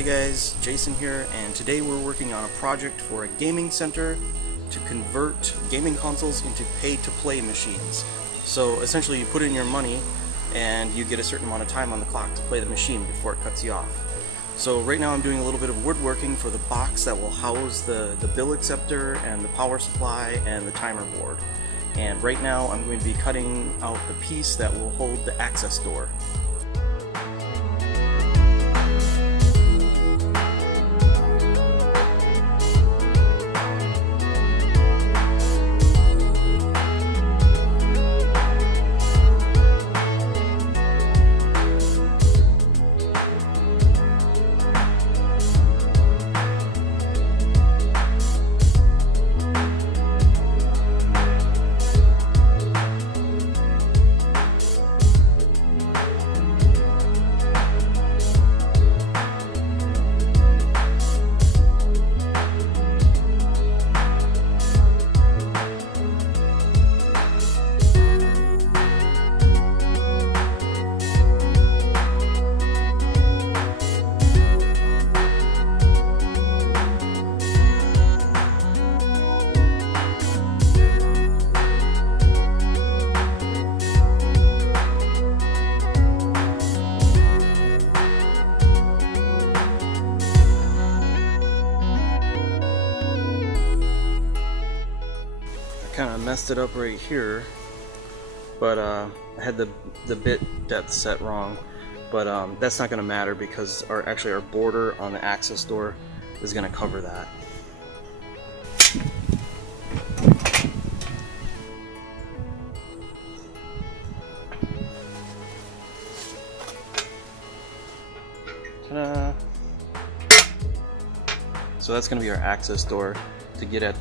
Hey guys, Jason here, and today we're working on a project for a gaming center to convert gaming consoles into pay-to-play machines. So essentially you put in your money and you get a certain amount of time on the clock to play the machine before it cuts you off. So right now I'm doing a little bit of woodworking for the box that will house the bill acceptor and the power supply and the timer board. And right now I'm going to be cutting out the piece that will hold the access door. Kind of messed it up right here, but I had the bit depth set wrong, but that's not going to matter because our border on the access door is going to cover that. Ta-da! So that's going to be our access door to get at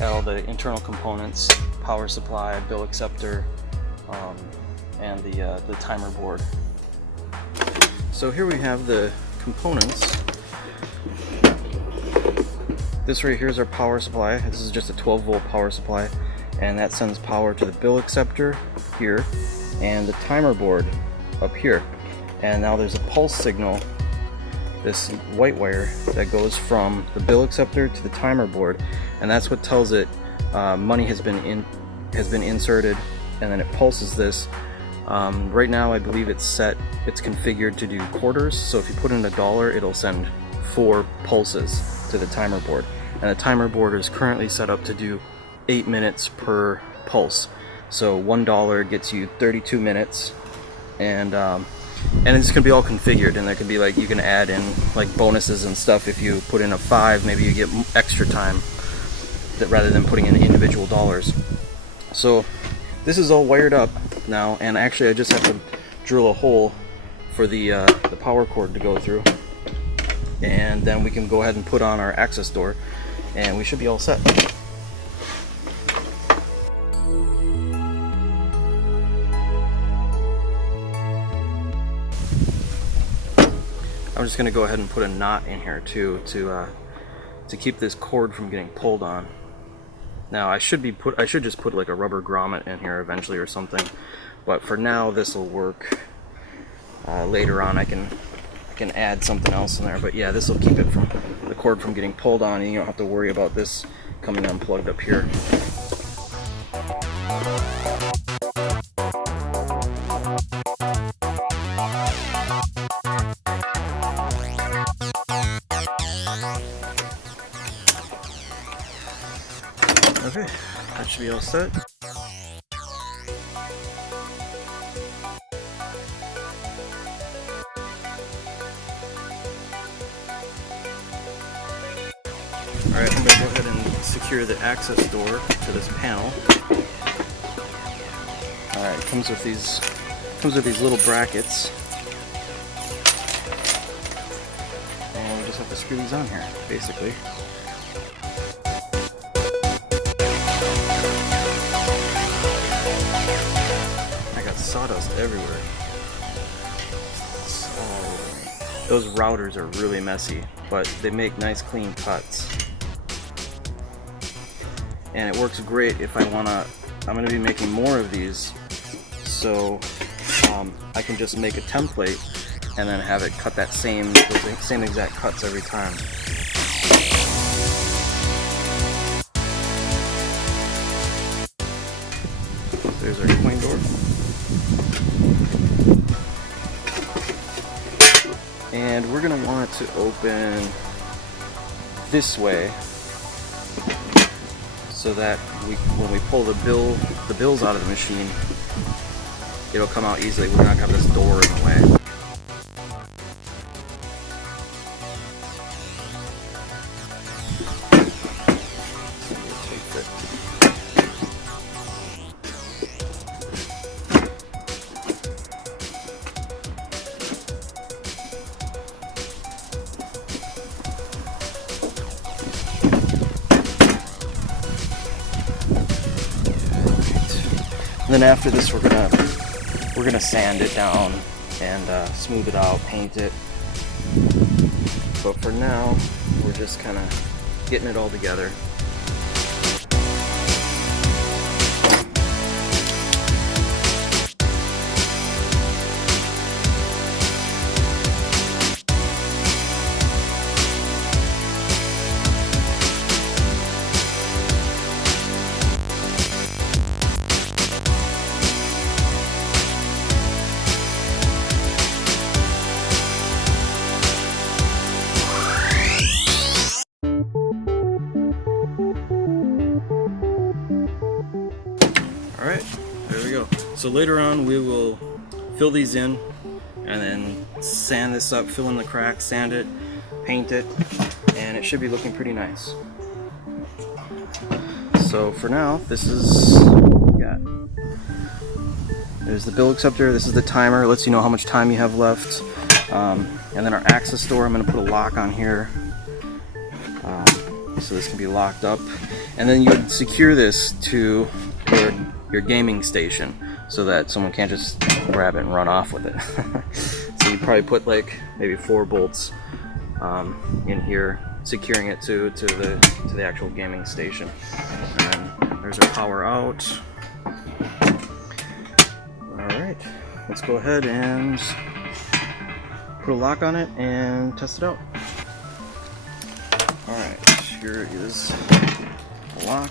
all the internal components, power supply, bill acceptor, and the timer board. So here we have the components. This right here is our power supply. This is just a 12-volt power supply, and that sends power to the bill acceptor here and the timer board up here. And now there's a pulse signal, this white wire that goes from the bill acceptor to the timer board, and that's what tells it money has been inserted, and then it pulses this. Right now I believe it's configured to do quarters, so if you put in $1 it'll send 4 pulses to the timer board, and the timer board is currently set up to do 8 minutes per pulse, so $1 gets you 32 minutes, and it's going to be all configured, and there can be you can add in bonuses and stuff. If you put in a 5, maybe you get extra time rather than putting in individual dollars. So this is all wired up now, and actually I just have to drill a hole for the power cord to go through, and then we can go ahead and put on our access door, and we should be all set. I'm just going to go ahead and put a knot in here too to keep this cord from getting pulled on. Now I should just put like a rubber grommet in here eventually or something, but for now this will work. Later on I can add something else in there, but yeah, this will keep the cord from getting pulled on, and you don't have to worry about this coming unplugged up here. Okay, that should be all set. Alright, I'm going to go ahead and secure the access door to this panel. Alright, it comes with these little brackets. And we just have to screw these on here, basically. Sawdust everywhere. Those routers are really messy, but they make nice clean cuts. And it works great if I'm going to be making more of these, so I can just make a template and then have it cut that same exact cuts every time. There's our swing door. And we're going to want it to open this way so that when we pull the bills out of the machine, it'll come out easily. We're not going to have this door in the way. And then after this, we're gonna sand it down and smooth it out, paint it. But for now, we're just kind of getting it all together. Alright, there we go. So later on we will fill these in and then sand this up, fill in the cracks, sand it, paint it, and it should be looking pretty nice. So for now, this is what we got. There's the bill acceptor, this is the timer, lets you know how much time you have left. And then our access door, I'm going to put a lock on here. So this can be locked up. And then you would secure this to your gaming station so that someone can't just grab it and run off with it. So you probably put like maybe 4 bolts in here, securing it to the actual gaming station. And then there's our power out. Alright, let's go ahead and put a lock on it and test it out. Alright, here is the lock.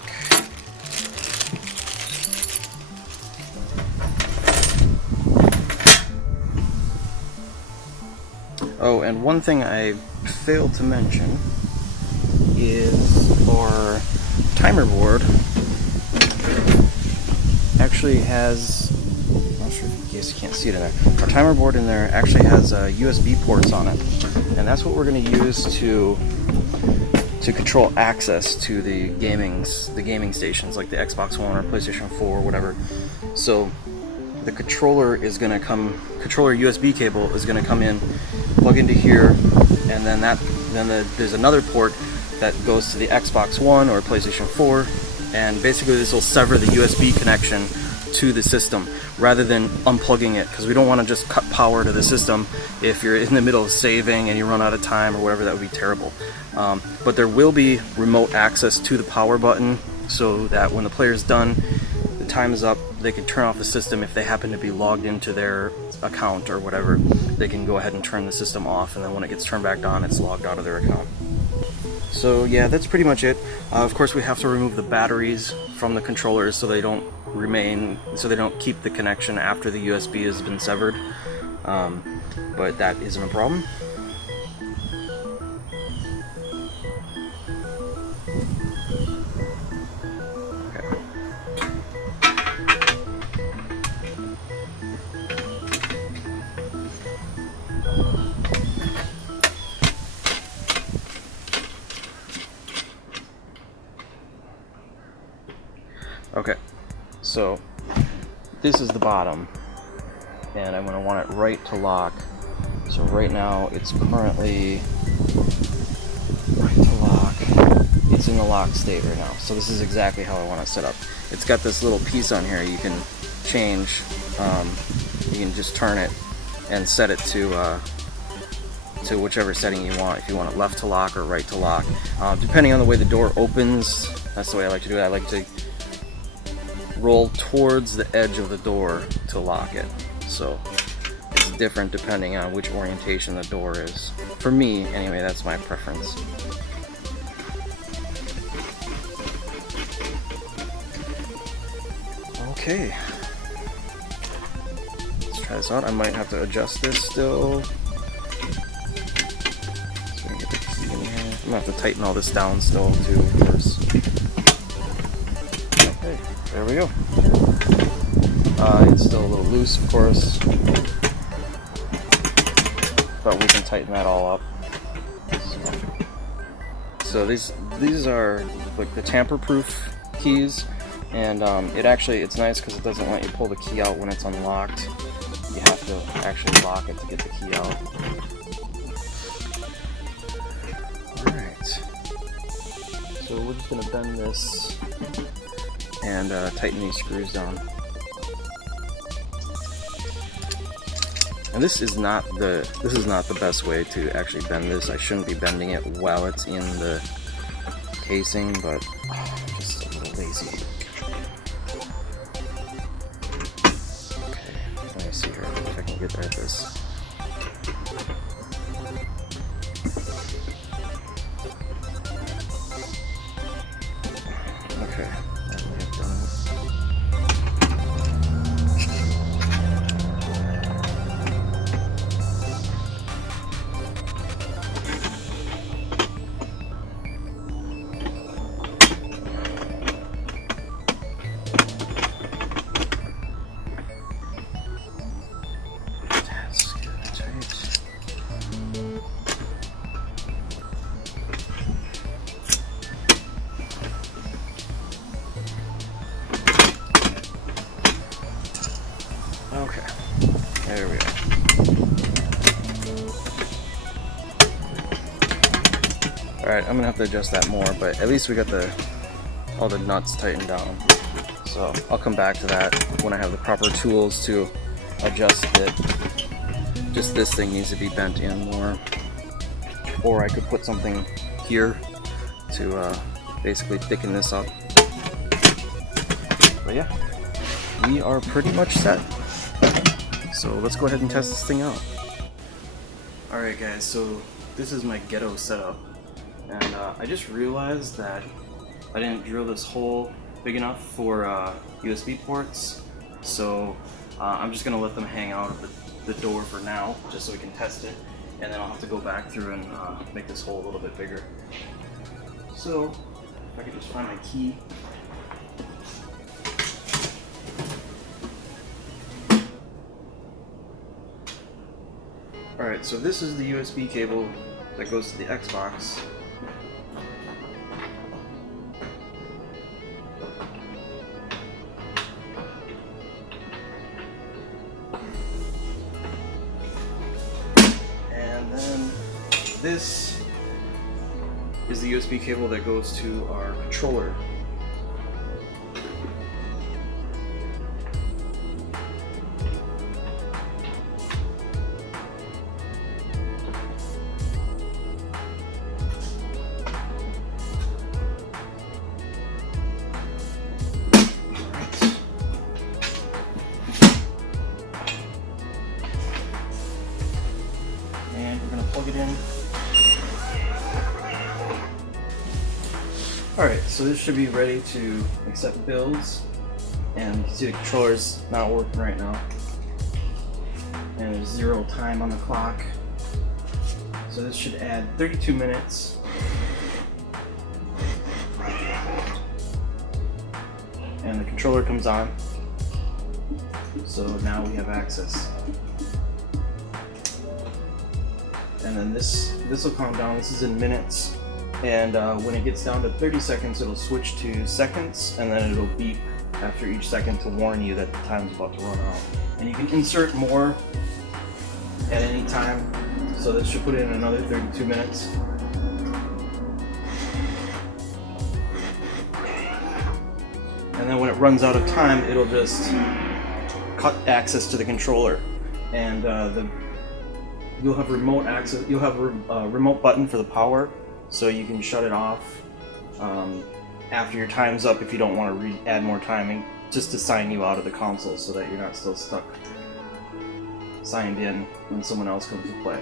Oh, and one thing I failed to mention is our timer board actually has, I'm not sure if you can't see it in there, our timer board in there actually has USB ports on it, and that's what we're going to use to control access to the gaming stations like the Xbox One or PlayStation 4 or whatever. So the controller USB cable is going to come in, plug into here, and then there's another port that goes to the Xbox One or PlayStation 4, and basically this will sever the USB connection to the system rather than unplugging it, because we don't want to just cut power to the system if you're in the middle of saving and you run out of time or whatever. That would be terrible. But there will be remote access to the power button so that when the player's done, the time is up, they can turn off the system. If they happen to be logged into their account or whatever, they can go ahead and turn the system off, and then when it gets turned back on, it's logged out of their account. So yeah, that's pretty much it. Of course, we have to remove the batteries from the controllers so they don't keep the connection after the USB has been severed. But that isn't a problem. Okay, so this is the bottom, and I'm going to want it right to lock. So right now it's currently right to lock. It's in the lock state right now. So this is exactly how I want it set up. It's got this little piece on here you can change. You can just turn it and set it to whichever setting you want. If you want it left to lock or right to lock, depending on the way the door opens. That's the way I like to do it. I like to roll towards the edge of the door to lock it. So it's different depending on which orientation the door is. For me, anyway, that's my preference. Okay. Let's try this out. I might have to adjust this still. So we can get the key in here. I'm gonna have to tighten all this down still too, of course. Okay, there we go. It's still a little loose, of course, but we can tighten that all up. So these are like the tamper-proof keys, and it's nice because it doesn't let you pull the key out when it's unlocked. You have to actually lock it to get the key out. Alright, so we're just gonna bend this and tighten these screws down. And this is not the best way to actually bend this. I shouldn't be bending it while it's in the casing, but I'm just a little lazy. Okay, let me see here if I can get at this. Okay, that may have done it. Okay, there we go. Alright, I'm gonna have to adjust that more, but at least we got all the nuts tightened down. So I'll come back to that when I have the proper tools to adjust it. Just this thing needs to be bent in more. Or I could put something here to basically thicken this up. But yeah, we are pretty much set. So let's go ahead and test this thing out. Alright guys, so this is my ghetto setup. And I just realized that I didn't drill this hole big enough for USB ports. So I'm just going to let them hang out of the door for now, just so we can test it. And then I'll have to go back through and make this hole a little bit bigger. So if I could just find my key. Alright, so this is the USB cable that goes to the Xbox. And then this is the USB cable that goes to our controller. And we're going to plug it in. Alright, so this should be ready to accept builds. And you can see the controller's not working right now. And there's 0 time on the clock. So this should add 32 minutes. And the controller comes on. So now we have access. And then this will count down. This is in minutes, and when it gets down to 30 seconds, it'll switch to seconds, and then it'll beep after each second to warn you that the time's about to run out. And you can insert more at any time, so this should put in another 32 minutes. And then when it runs out of time, it'll just cut access to the controller, and you'll have remote access. You'll have a remote button for the power, so you can shut it off after your time's up if you don't want to add more timing, just to sign you out of the console so that you're not still stuck signed in when someone else comes to play.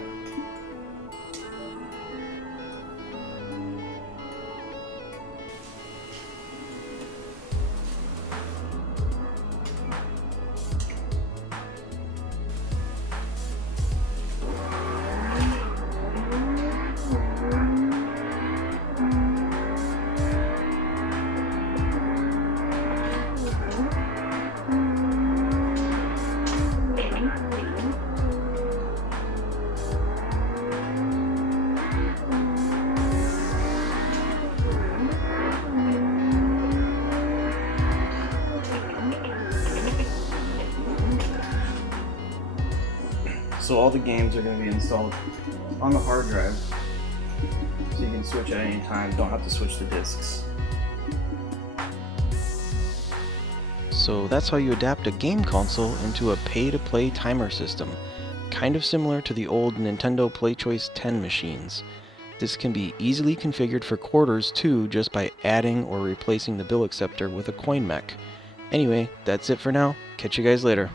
So all the games are going to be installed on the hard drive, so you can switch at any time, don't have to switch the discs. So that's how you adapt a game console into a pay-to-play timer system, kind of similar to the old Nintendo PlayChoice 10 machines. This can be easily configured for quarters too, just by adding or replacing the bill acceptor with a coin mech. Anyway, that's it for now. Catch you guys later.